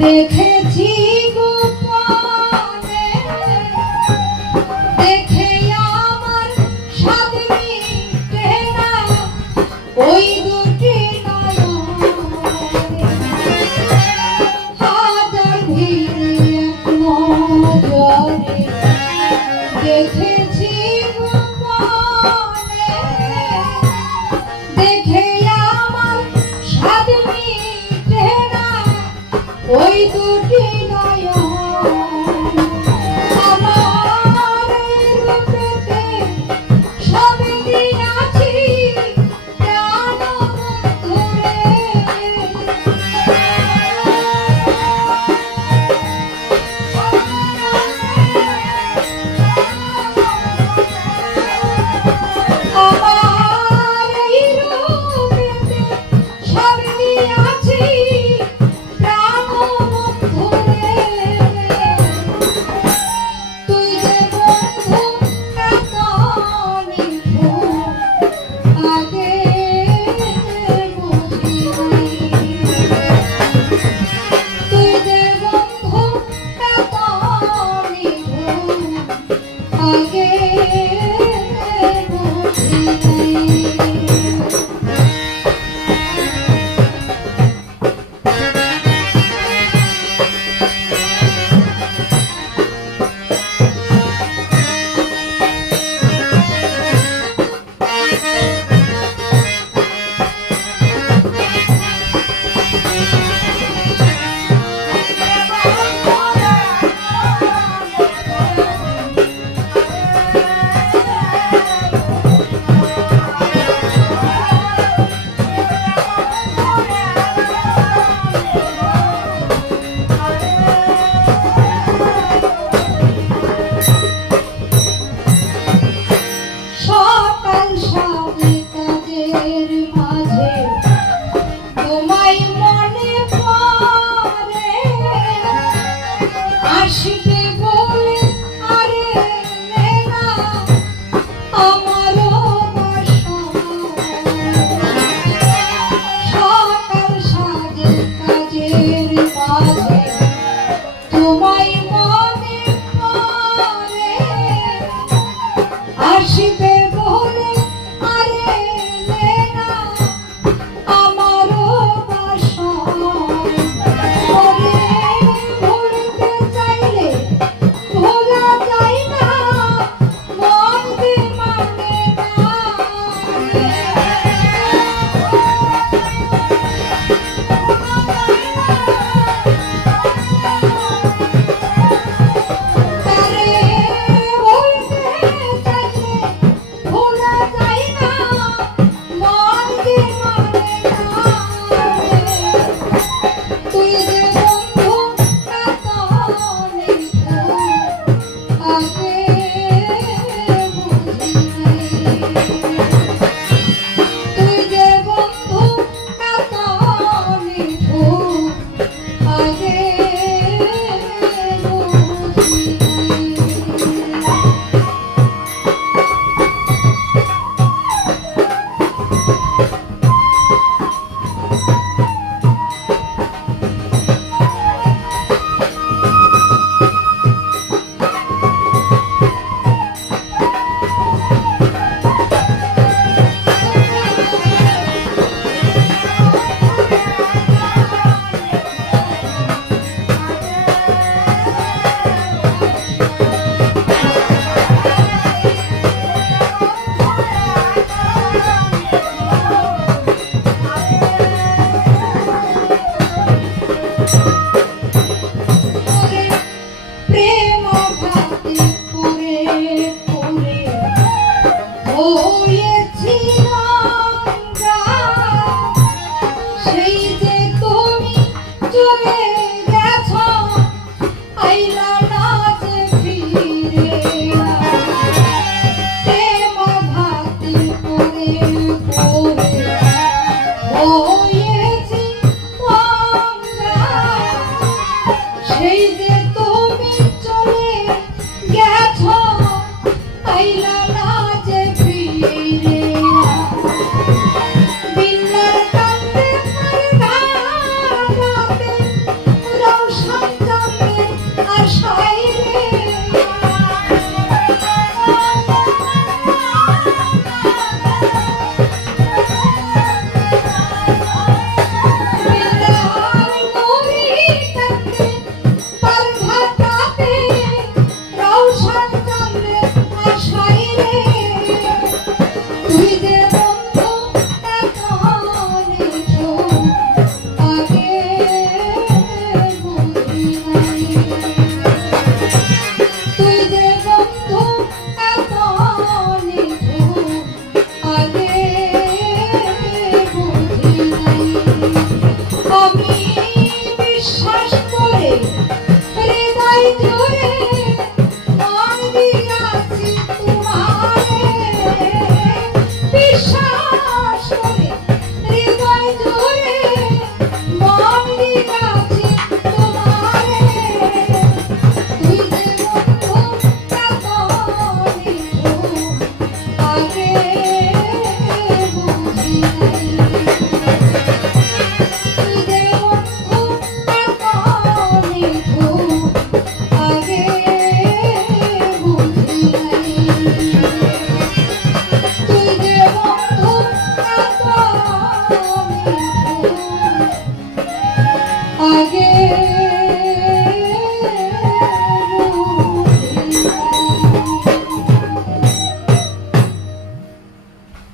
দেখেছি গোপনে